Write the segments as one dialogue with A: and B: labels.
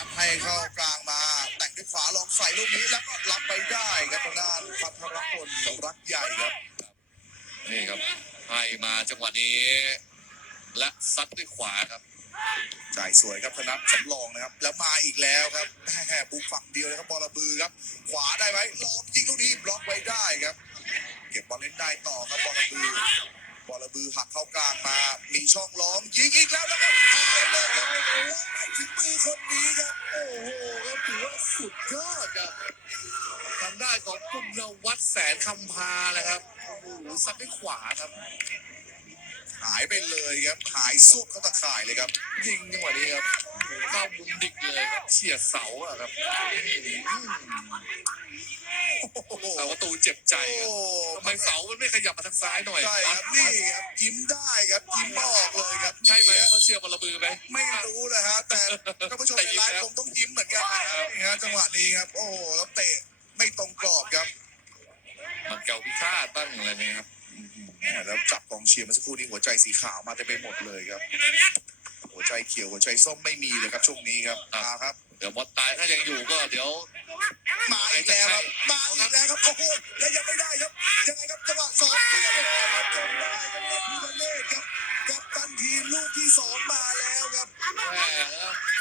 A: นัดให้เข้ากลางมา แต่งด้วยขวาลองใส่ลูกนี้แล้วก็รับไปได้ครับทางด้านพัทรพลรักใหญ่ครับ
B: นี่ครับให้มาจังหวะนี้ และซัดด้วยขวาครับ
A: จ่ายสวยครับธนัทสำรองนะครับ แล้วมาอีกแล้วครับแหมบุกฝั่งเดียวเลยครับบอลระบือครับ ขวาได้ไหมลองยิงลูกนี้บล็อกไว้ได้ครับ เก็บบอลเล่นได้ต่อครับบอลระบือบอลระบือหักเข้ากลางมา มีช่องล้อมยิงอีกแล้วแล้วก็ คนนี้ครับ
B: โอ้โหครับถือว่าสุดยอดครับทางด้านของกลุ่มนวัดแสนคำพาเลยครับโอ้โหซัดด้วยขวาครับ
A: หายไปเลยครับหายซุกเข้าตะข่ายเลยครับ
B: ยิงจังหวะนี้ครับเข้ามุมดิกเลยครับเฉียดเสาอะครับอืม สาประตูเจ็บใจครับทำไมเสามันไม่ขยับมาทางซ้ายหน่อย
A: ใช่ครับนี่ครับยิ้มได้ครับยิ้มออกเลยครับ
B: ใช่ไหม
A: นี่ฮะ
B: เขาเชียร์บอลระบือไหม
A: ไม่รู้เลยฮะแต่ท่านผู้ชมในไลฟ์คงต้องยิ้มเหมือนกันนะครับนี่ฮะจังหวะนี้ครับ โอ้โหแล้วเตะไม่ตรงกรอบครับ
B: มันเก่าพิฆาตบ้างอะไรเนี่ยครับ
A: แหมแล้วจับกองเชียร์เมื่อสักครู่นี้หัวใจสีขาวมาเต็มไปหมดเลยครับ หัวใจเขียวหัวใจส้มไม่มีเลยครับช่วงนี้ครับมาครับ
B: เดี๋ยวบอลตายถ้ายังอยู่ก็เดี๋ยว
A: มาอีกแล้วครับมาอีกแล้วครับโอ้โหแล้วยังไม่ได้ครับยังไงครับจังหวะสองเรียบร้อยครับจนได้ครับภูทะเลศครับกับตันทีมลูกที่สองมาแล้วครับ
B: แหม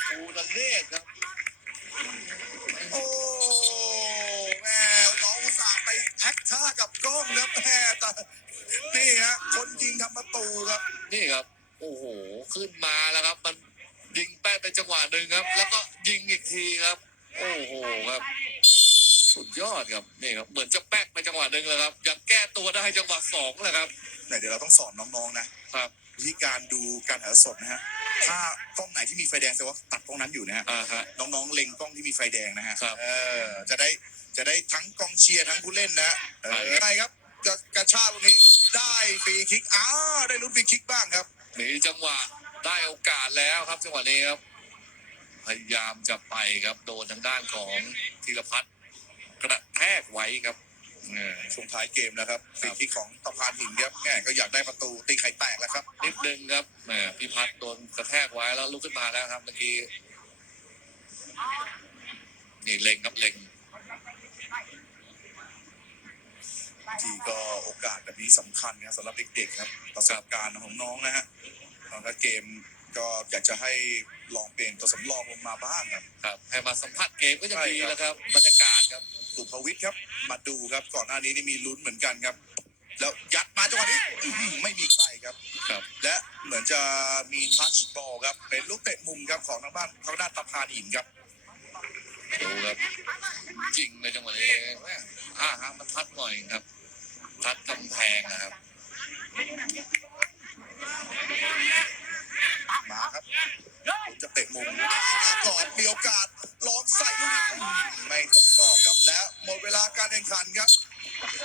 B: ปูนันเนตครับ
A: โอ้แม่น้องอุตส่าห์ไปแอคท่ากับกล้องครับแม่แต่นี่ฮะคนยิงทำประตูครับ
B: นี่ครับโอ้โหขึ้นมาแล้วครับมัน ยิงแป้นเป็นจังหวะหนึ่งครับ แล้วก็ยิงอีกทีครับ โอ้โหครับ สุดยอดครับนี่ครับเหมือนจะแป๊กไปจังหวะหนึ่งเลยครับยังแก้ตัวได้จังหวะสองเลยครับ
A: ไหนเดี๋ยวเราต้องสอนน้องๆนะครับ วิธีการดูการถ่ายทอดสดนะฮะถ้ากล้องไหนที่มีไฟแดงแสดงว่าตัดกล้องนั้นอยู่นะฮะ
B: อ่าฮะ
A: น้องๆเล็งกล้องที่มีไฟแดงนะฮะ
B: ครับ
A: เออจะได้จะได้ทั้งกองเชียร์ทั้งผู้เล่นนะฮะเออใช่ครับกระกระชากตรงนี้ได้ฟรีคิกอ้าวได้ลุ้นฟรีคิกบ้างครับ
B: มีจังหวะ ได้โอกาสแล้วครับจังหวะนี้ครับ พยายามจะไปครับโดนทางด้านของธีรพัฒน์กระแทกไว้ครับเออ
A: ช่วงท้ายเกมนะครับฟรีคิกของตะพานหินครับแง่ก็อยากได้ประตูตีไข่แตกแล้วครับ
B: นิดนึงครับแหมพี่พัฒน์โดนกระแทกไว้แล้วลุกขึ้นมาแล้วครับเมื่อกี้นี่เล็งครับเล็ง
A: ทีก็โอกาสแบบนี้สำคัญนะสำหรับเด็กๆครับประสบการณ์ของน้องนะฮะ แล้วก็เกมก็อยากจะให้ลองเปลี่ยนตัวสำรองลงมาบ้างครับ
B: ครับ ให้มาสัมผัสเกมก็ยัง
A: ใช่
B: ดี
A: ครับ
B: แล้วครับ บรรยากาศครับ
A: สุภวิทย์ครับ มาดูครับก่อนหน้านี้นี่มีลุ้นเหมือนกันครับ แล้วยัดมาจังหวะนี้อื้อหือไม่มีใครครับ
B: ครับ
A: และเหมือนจะมีทัชบอลครับ เป็นลูกเตะมุมครับของทางบ้านทางด้านตะพานหินครับ
B: ดูครับ จริงในจังหวะนี้แม่อ่าฮะมันทัดหน่อยครับ ทัดกำแพงนะครับ
A: มาครับ จะเตะมุมเอาละ ก่อนมีโอกาสลองใส่ลูกนี้อื้อหือไม่ตรงกรอบครับและหมดเวลาการแข่งขันครับ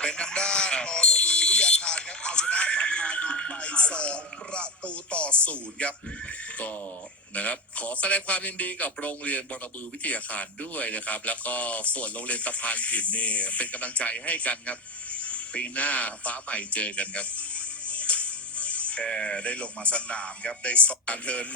A: เป็นทางด้านนอร์บีวิทยาคารครับเอาชนะตะพานหินไปสองประตูต่อศูนย์ครับ
B: ก็นะครับขอแสดงความยินดีกับโรงเรียนบรบือวิทยาคารด้วยนะครับ แล้วก็ส่วนโรงเรียนสะพานหินนี่เป็นกำลังใจให้กันครับ ปีหน้าฟ้าใหม่เจอกันครับ
A: แค่ได้ลงมาสนามครับ ได้สอนเทิร์นหมุน